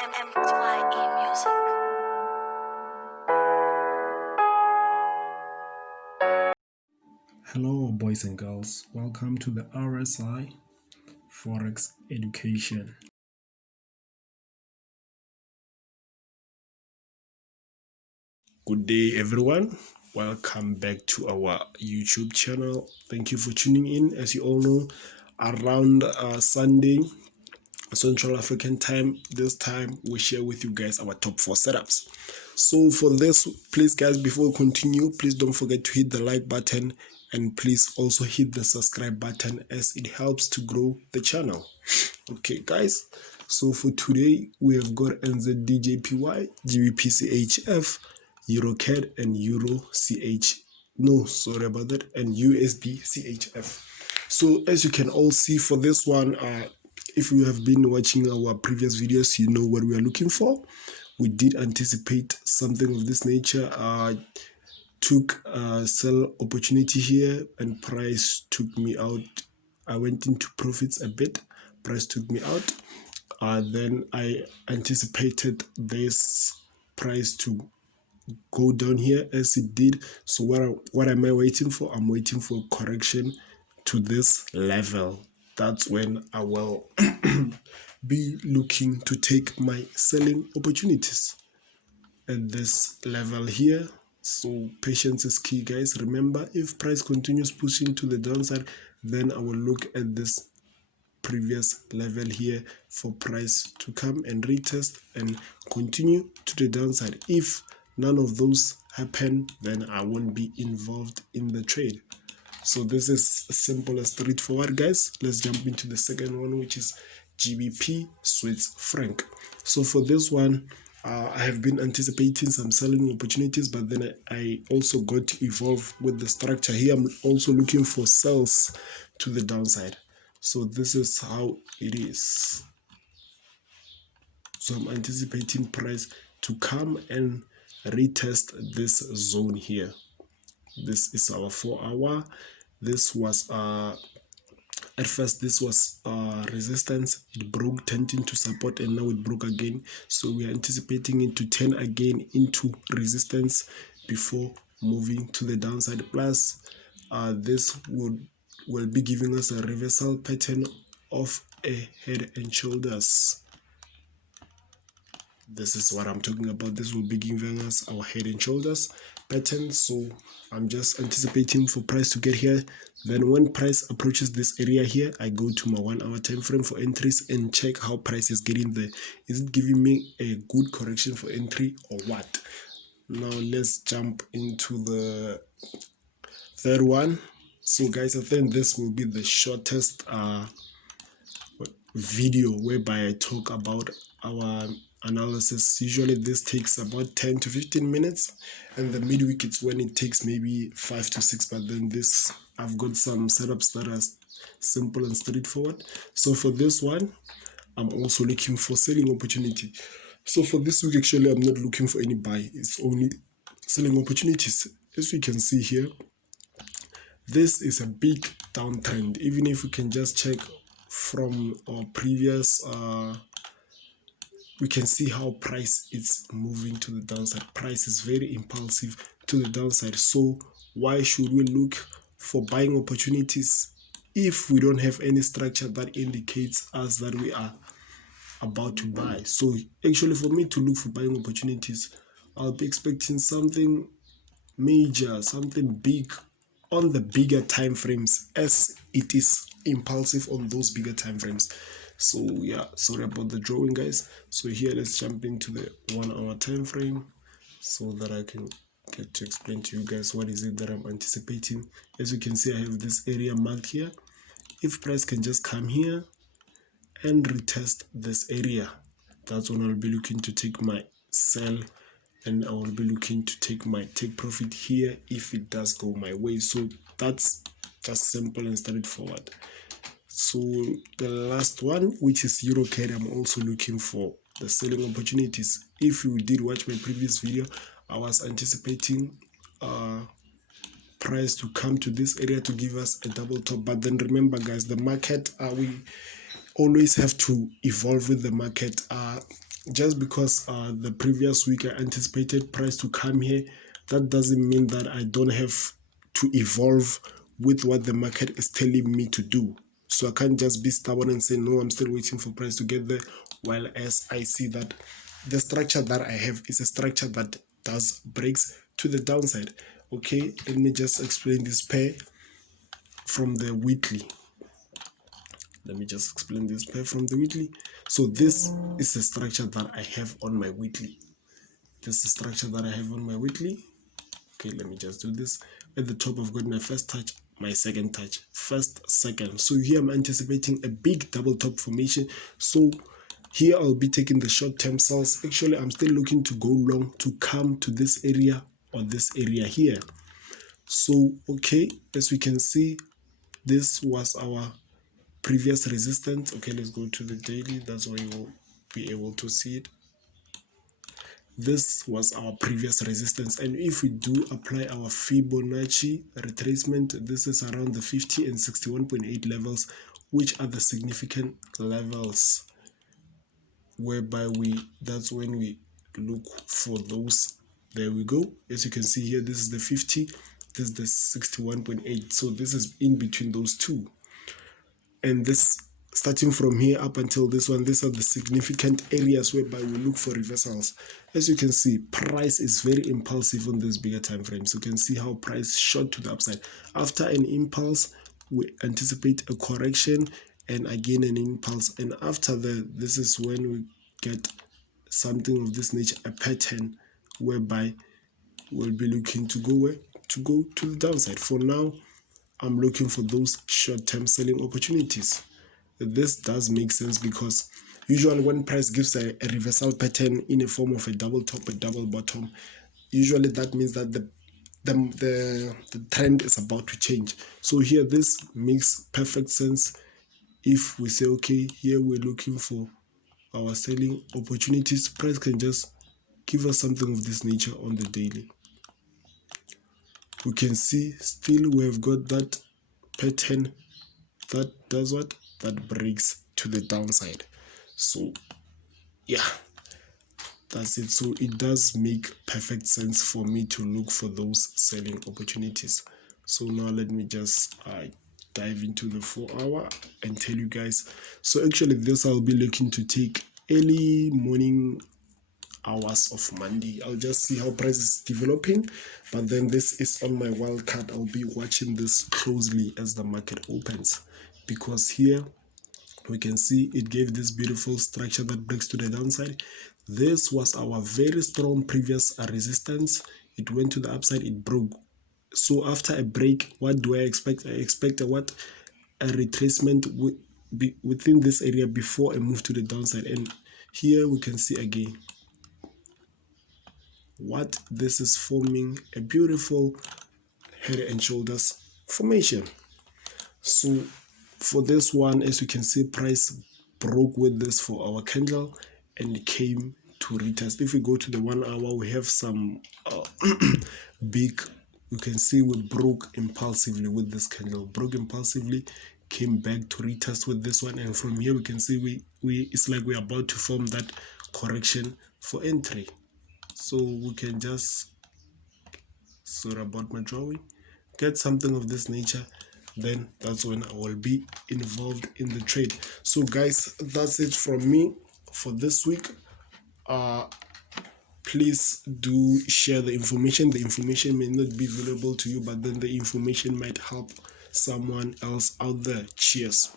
MTYE Music. Hello, boys and girls. Welcome to the RSI Forex Education. Good day, everyone. Welcome back to our YouTube channel. Thank you for tuning in. As you all know, around Sunday, Central African time, this time we share with you guys our top 4 setups. So for this, please guys, before we continue, please don't forget to hit the like button and please also hit the subscribe button as it helps to grow the channel. Okay guys, so for today we have got NZDJPY, GBPCHF, EuroCAD and and USDCHF. So as you can all see for this one, if you have been watching our previous videos, you know what we are looking for. We did anticipate something of this nature. Took a sell opportunity here and price took me out. I went into profits a bit. Price took me out. Then I anticipated this price to go down here as it did. So what am I waiting for? I'm waiting for a correction to this level. That's when I will be looking to take my selling opportunities at this level here. So patience is key, guys. Remember, if price continues pushing to the downside, then I will look at this previous level here for price to come and retest and continue to the downside. If none of those happen, then I won't be involved in the trade. So this is simple and straightforward, guys. Let's jump into the second one, which is GBP Swiss franc. So for this one, I have been anticipating some selling opportunities, but then I also got to evolve with the structure here. I'm also looking for sells to the downside. So this is how it is. So I'm anticipating price to come and retest this zone here. This is our 4-hour. This was at first this was resistance. It broke, turned into support, and now it broke again. So we are anticipating it to turn again into resistance before moving to the downside. Plus this will be giving us a reversal pattern of a head and shoulders. This is what I'm talking about. This will be giving us our head and shoulders pattern. So I'm just anticipating for price to get here. Then when price approaches this area here, I go to my 1 hour time frame for entries and check how price is getting there. Is it giving me a good correction for entry or what? Now let's jump into the third one. So guys, I think this will be the shortest video whereby I talk about our analysis. Usually this takes about 10 to 15 minutes, and the midweek it's when it takes maybe 5 to 6, but then this I've got some setups that are simple and straightforward. So for this one, I'm also looking for selling opportunity. So for this week, actually I'm not looking for any buy, it's only selling opportunities. As you can see here, this is a big downtrend. Even if we can just check from our previous we can see how price is moving to the downside. Price is very impulsive to the downside. So why should we look for buying opportunities if we don't have any structure that indicates us that we are about to buy? So actually for me to look for buying opportunities, I'll be expecting something major, something big on the bigger time frames, as it is impulsive on those bigger time frames. So yeah, sorry about the drawing, guys. So here let's jump into the 1 hour time frame so that I can get to explain to you guys what is it that I'm anticipating. As you can see, I have this area marked here. If price can just come here and retest this area, that's when I'll be looking to take my sell, and I will be looking to take my take profit here if it does go my way. So that's just simple and straightforward. So the last one, which is EuroCAD, I'm also looking for the selling opportunities. If you did watch my previous video, I was anticipating price to come to this area to give us a double top. But then remember, guys, the market, we always have to evolve with the market. just because the previous week I anticipated price to come here, that doesn't mean that I don't have to evolve with what the market is telling me to do. So I can't just be stubborn and say no, I'm still waiting for price to get there, while as I see that the structure that I have is a structure that does breaks to the downside. Okay, let me just explain this pair from the weekly. Let me just explain this pair from the weekly. So this is the structure that I have on my weekly. This is the structure that I have on my weekly. Okay, let me just do this. At the top, I've got my first touch, my second touch, first, second. So here I'm anticipating a big double top formation. So here I'll be taking the short-term sells. Actually, I'm still looking to go long to come to this area or this area here. So, okay, as we can see, this was our previous resistance. Okay, let's go to the daily. That's where you will be able to see it. This was our previous resistance, and if we do apply our Fibonacci retracement, this is around the 50 and 61.8 levels, which are the significant levels whereby that's when we look for those. There we go. As you can see here, this is the 50, this is the 61.8. So this is in between those two. And this, starting from here up until this one, these are the significant areas whereby we look for reversals. As you can see, price is very impulsive on these bigger time frames. You can see how price shot to the upside. After an impulse, we anticipate a correction and again an impulse, and after this is when we get something of this nature, a pattern whereby we'll be looking to go to the downside. For now, I'm looking for those short-term selling opportunities. This does make sense because usually when price gives a reversal pattern in a form of a double top, a double bottom, usually that means that the trend is about to change. So here this makes perfect sense. If we say, okay, here we're looking for our selling opportunities, price can just give us something of this nature on the daily. We can see still we have got that pattern that does what? That breaks to the downside. So yeah, that's it. So it does make perfect sense for me to look for those selling opportunities. So now let me just dive into the 4-hour and tell you guys. So actually this I'll be looking to take early morning hours of Monday. I'll just see how price is developing, but then this is on my wild card. I'll be watching this closely as the market opens, because here we can see it gave this beautiful structure that breaks to the downside. This was our very strong previous resistance. It went to the upside, it broke. So after a break, what do I expect? I expect a retracement within this area before a move to the downside. And here we can see again what this is forming, a beautiful head and shoulders formation. So for this one, as you can see, price broke with this for our candle and came to retest. If we go to the 1 hour, we have some big, you can see we broke impulsively with this candle, broke impulsively, came back to retest with this one, and from here we can see it's like we're about to form that correction for entry. So we can just sort about my drawing, get something of this nature, then that's when I will be involved in the trade. So guys, that's it from me for this week. Please do share the information. The information may not be available to you, but then the information might help someone else out there. Cheers.